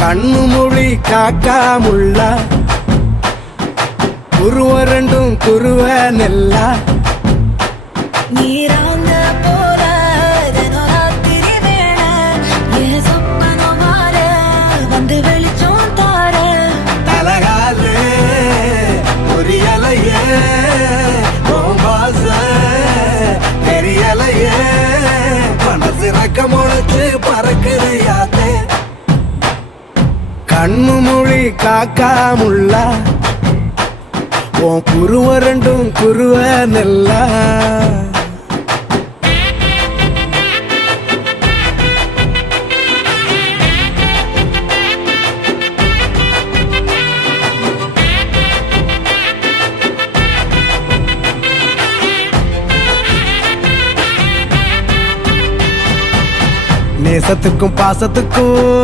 கண்ணு மொழி காக்காமுள்ள குருவ ரெண்டும் குருவ நெல்லா நீராங்க போல ராத்திரி வேள என் சொப்பனம் மாற வந்து வெளிச்சம் தார தலகாலே புரியலையே பாச தெரியலையே மனசு ரக்க முளைச்சு பறக்குறையாத்தே கண்ணு மொழி காக்காமுள்ள உன் குருவ ரெண்டும் குருவ நெல்லா நேசத்துக்கும் பாசத்துக்கும்